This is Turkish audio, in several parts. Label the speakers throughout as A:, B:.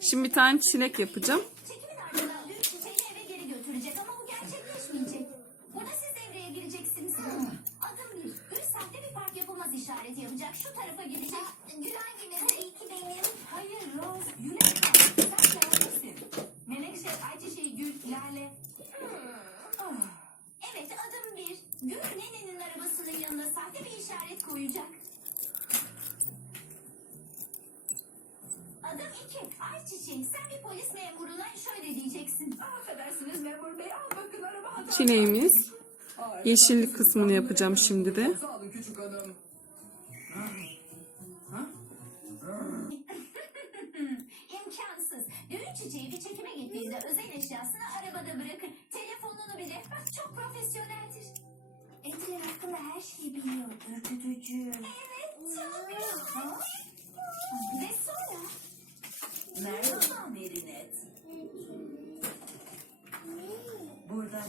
A: Şimdi bir tane çilek yapacağım.
B: Evet adım bir. Gül nenenin arabasının yanına sahte bir işaret koyacak. İki. Ayçiçeği sen bir polis memuruna şöyle diyeceksin.
C: Affedersiniz memur bey. Al bakın araba hata.
A: Çileğimiz. Yeşillik kısmını yapacağım şimdi de.
D: Sağ olun küçük hanım.
B: İmkansız. Düğün çiçeği bir çekime gittiğinde özel eşyasını arabada bırakır. Telefonunu bile. Bak çok profesyoneldir. Etren hakkında her şeyi biliyor. Ürkütücü. Evet çok. Ha? Ve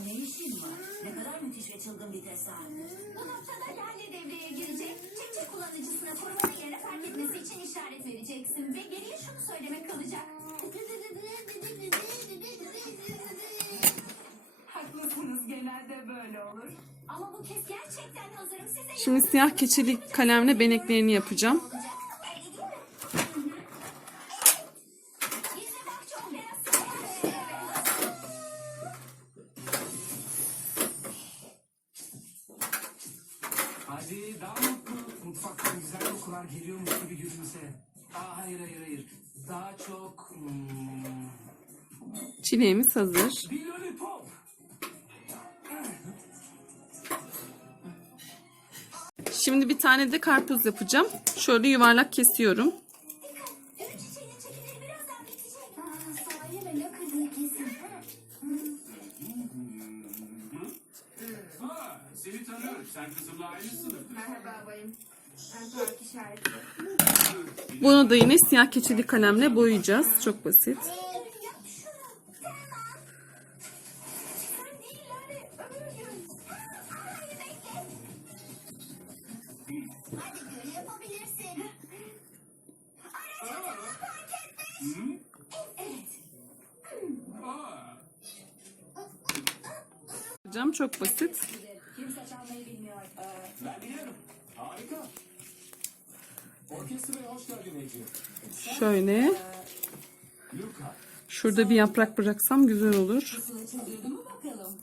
C: ne işin var? Ne kadar müthiş ve çılgın bir tesadüf.
B: Bu noktada Lale devreye girecek. Çiçek kullanıcısına korumanın yerine fark etmesi için işaret vereceksin. Ve geriye şunu söylemek kalacak.
C: Haklısınız genelde böyle olur.
B: Ama bu kez gerçekten hazırım. Size
A: Şimdi siyah keçeli kalemle beneklerini yapacağım.
B: olacak. Öyle değil mi? Hı hı. Evet. Yine bak çok beyaz. Evet.
D: Hadi daha mutlu. Mutfaktan kokular geliyormuş gibi gülümse. Aa hayır hayır hayır. Daha çok... Hmm,
A: Çileğimiz hazır.
D: bir lollipop.
A: Şimdi bir tane de karpuz yapacağım. Şöyle yuvarlak kesiyorum.
E: Seni tanıyorum. Sen kızımla aynı.
C: Merhaba bayım.
A: Bunu da yine siyah keçeli kalemle boyayacağız. Çok basit. Yapacağım çok basit.
D: Harika. Orkestraya hoş geldin Ece.
A: Şöyle.
D: Luka.
A: Şurada bir yaprak bıraksam güzel olur.
C: Mı bakalım?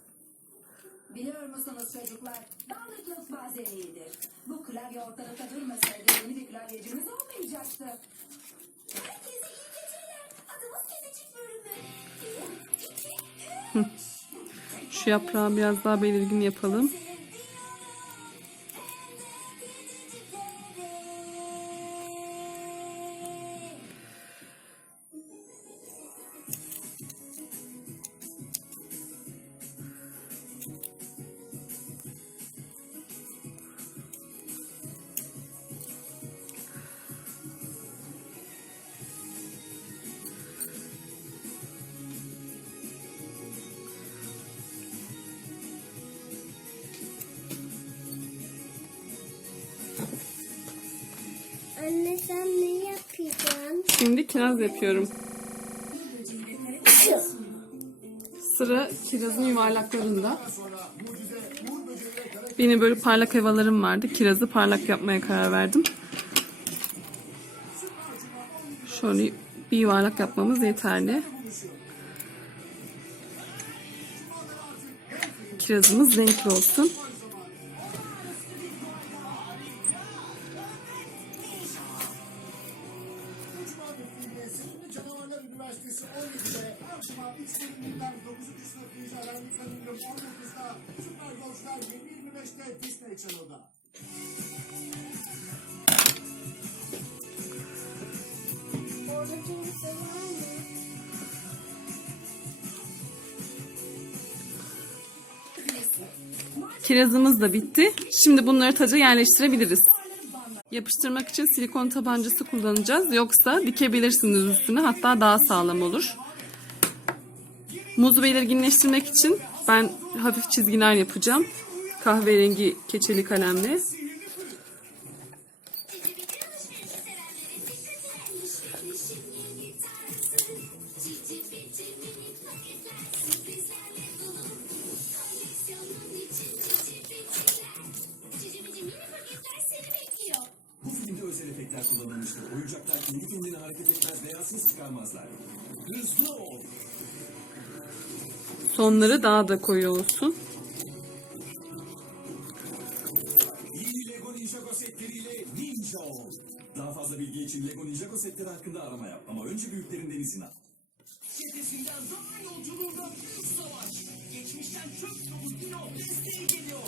C: Biliyor musunuz çocuklar? Dağınıklık bazen iyidir. Bu klavye ortalıkta durmasaydı yeni bir klavyecimiz olmayacaktı.
B: Herkese iyi geceler. Adımız kedicik bölümü. Bir, iki, üç.
A: Şu yaprağı biraz daha belirgin yapalım.
F: Sen ne yapacaksın?
A: Şimdi kiraz yapıyorum. Sıra kirazın yuvarlaklarında. Benim böyle parlak evalarım vardı. Kirazı parlak yapmaya karar verdim. Şöyle bir yuvarlak yapmamız yeterli. Kirazımız renkli olsun.
G: Golf'lar 20.25'te Disney Channel'da.
F: Mı?
A: Kirazımız da bitti. Şimdi bunları taca yerleştirebiliriz. Yapıştırmak için silikon tabancası kullanacağız. Yoksa dikebilirsiniz üstüne. Hatta daha sağlam olur. Muzu belirginleştirmek için ben hafif çizgiler yapacağım. Kahverengi keçeli kalemle.
B: Oyuncaklar kendi kendine hareket etmez veya
H: ses çıkarmazlar. Hızlı ol.
A: Sonları daha da koyu olsun.
H: Daha fazla bilgi için Lego Ninjago setleri hakkında arama yap. Ama önce büyüklerinden izin al.
D: Çetesinden zaman yolculuğunda büyük savaş. Geçmişten çöp dolu Dino desteğe geliyor.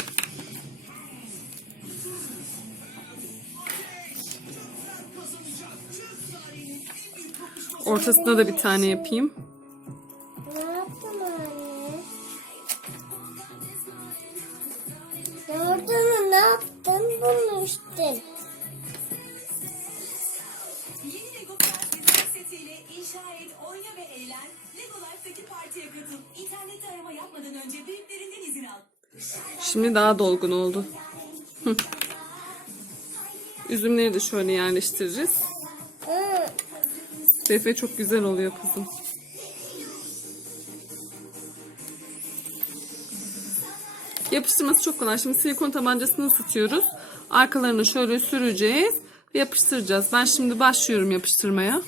A: Ortasına da bir tane yapayım.
F: Ne yaptın anne? Mü ne yaptın? Bulmuştun.
C: Yeni Lego Prenses setiyle inşa et, oyna ve eğlen. Lego Life'daki partiye katıl. İnternette arama yapmadan önce büyüklerinden izin al.
A: Şimdi daha dolgun oldu. Hı. Üzümleri de şöyle yerleştiririz.
F: Hı.
A: Sefe çok güzel oluyor kızım. Yapıştırması çok kolay. Şimdi silikon tabancasını ısıtıyoruz. Arkalarını şöyle süreceğiz ve yapıştıracağız. Ben şimdi başlıyorum yapıştırmaya.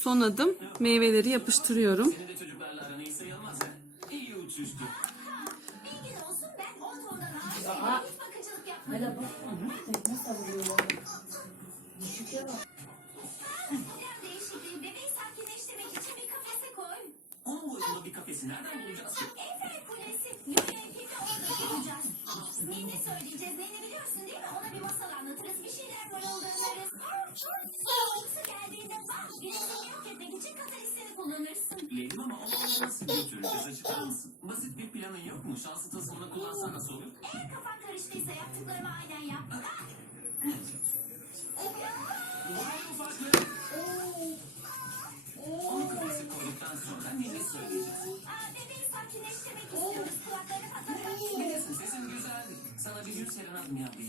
A: Son adım meyveleri yapıştırıyorum.
D: Senin de çocuklarla Onun boyutunda bir kafesi nereden bulacağız ki?
B: Eiffel Kulesi. Yüreği pimi orada bulacağız. Ninni söyleyeceğiz. Ninni biliyorsun değil mi? Ona bir masal anlatırız. Bir şeyler mırıldanırız. Uykusu geldiğinde bak. Güneşi yok etmek için katalistini kullanırsın.
E: Bilelim ama onu nasıl götüreceğiz açıklar mısın? Basit bir planın yok mu? Şanslı tasımını kullansan nasıl olur?
B: Eğer kafan karıştıysa yaptıklarımı aynen yap.
E: Vay ufaklık. Onu Sana bir gül serenat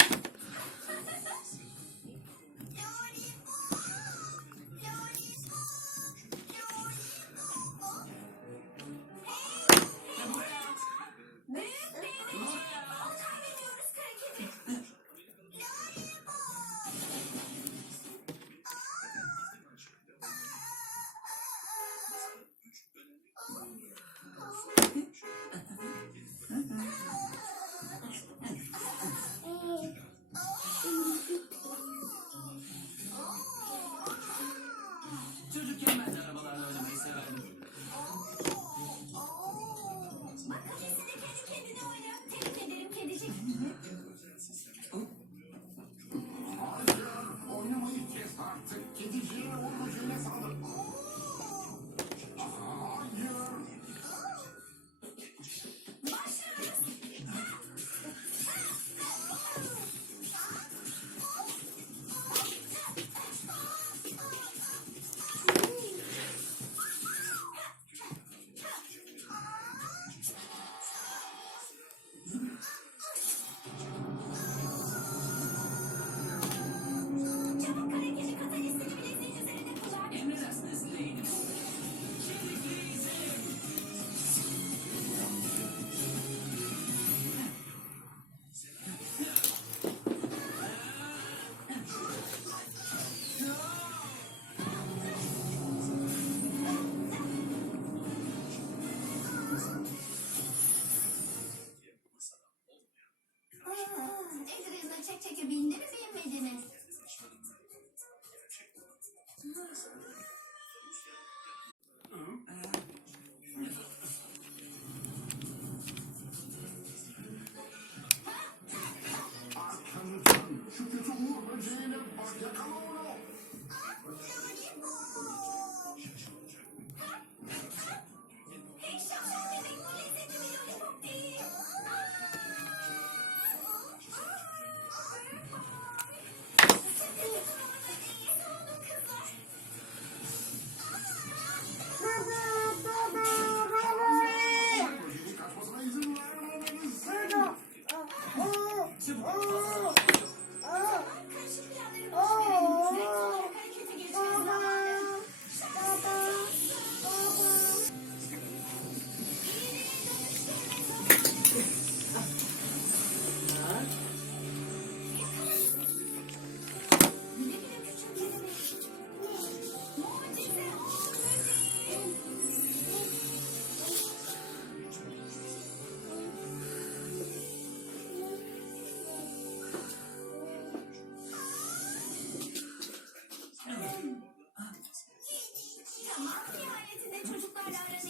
B: Edrez'le çek çekebildi
E: mi mi? Şu kötü uğur böceğine
B: bak
G: yakala onu.
B: Tamam nihayetinde çocuklarla aran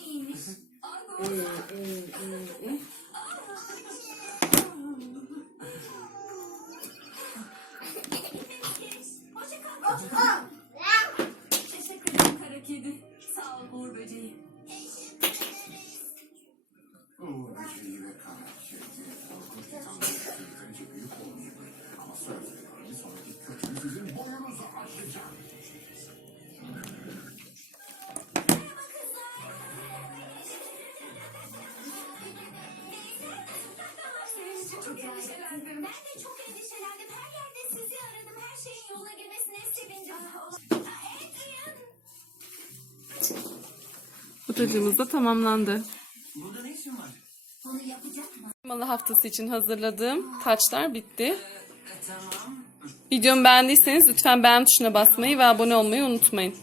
A: Kutucuğumuz da tamamlandı.
E: Burada ne işin var?
B: Bunu yapacak mı?
A: Malı haftası için hazırladığım taçlar bitti.
E: E, tamam.
A: Videomu beğendiyseniz lütfen beğen tuşuna basmayı ve abone olmayı unutmayın.